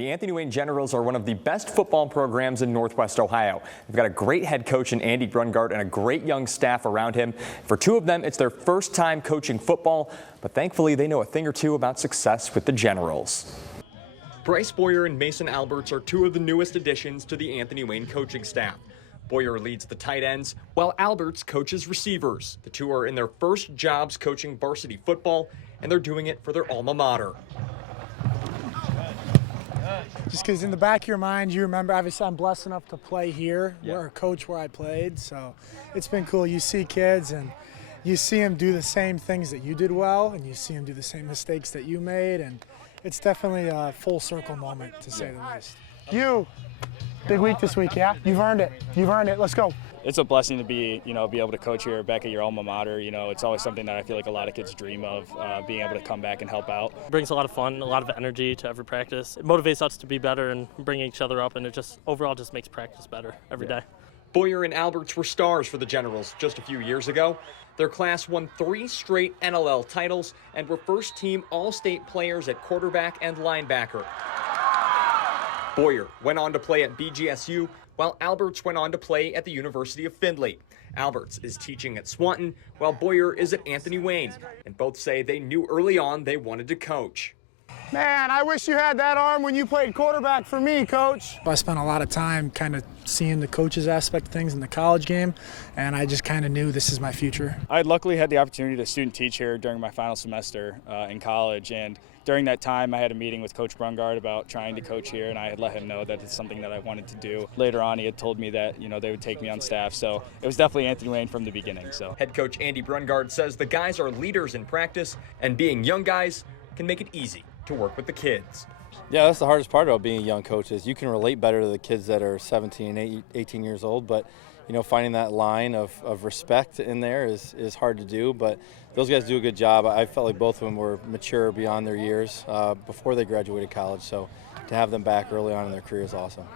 The Anthony Wayne Generals are one of the best football programs in Northwest Ohio. They've got a great head coach in Andy Brungard and a great young staff around him. For two of them, it's their first time coaching football, but thankfully they know a thing or two about success with the Generals. Bryce Boyer and Mason Alberts are two of the newest additions to the Anthony Wayne coaching staff. Boyer leads the tight ends, while Alberts coaches receivers. The two are in their first jobs coaching varsity football, and they're doing it for their alma mater. Just because in the back of your mind, you remember, obviously I'm blessed enough to play here, Yeah. or coach where I played, so it's been cool. You see kids and you see them do the same things that you did well, and you see them do the same mistakes that you made, and it's definitely a full circle moment, to say the least. Big week this week, yeah? You've earned it. You've earned it. Let's go. It's a blessing to be able to coach here back at your alma mater. It's always something that I feel like a lot of kids dream of, being able to come back and help out. It brings a lot of fun, a lot of energy to every practice. It motivates us to be better and bring each other up, and it just overall just makes practice better every day. Boyer and Alberts were stars for the Generals just a few years ago. Their class won 3 straight NLL titles and were first-team All-State players at quarterback and linebacker. Boyer went on to play at BGSU, while Alberts went on to play at the University of Findlay. Alberts is teaching at Swanton, while Boyer is at Anthony Wayne, and both say they knew early on they wanted to coach. Man, I wish you had that arm when you played quarterback for me, Coach. I spent a lot of time kind of seeing the coaches aspect of things in the college game, and I just kind of knew this is my future. I luckily had the opportunity to student teach here during my final semester in college, and during that time I had a meeting with Coach Brungard about trying to coach here, and I had let him know that it's something that I wanted to do. Later on he had told me that they would take me on staff, so it was definitely Anthony Wayne from the beginning. So Head coach Andy Brungard says the guys are leaders in practice, and being young guys can make it easy to work with the kids. Yeah, that's the hardest part about being a young coach is you can relate better to the kids that are 17 and 18 years old, but finding that line of respect in there is hard to do, but those guys do a good job. I felt like both of them were mature beyond their years before they graduated college, so to have them back early on in their career is awesome.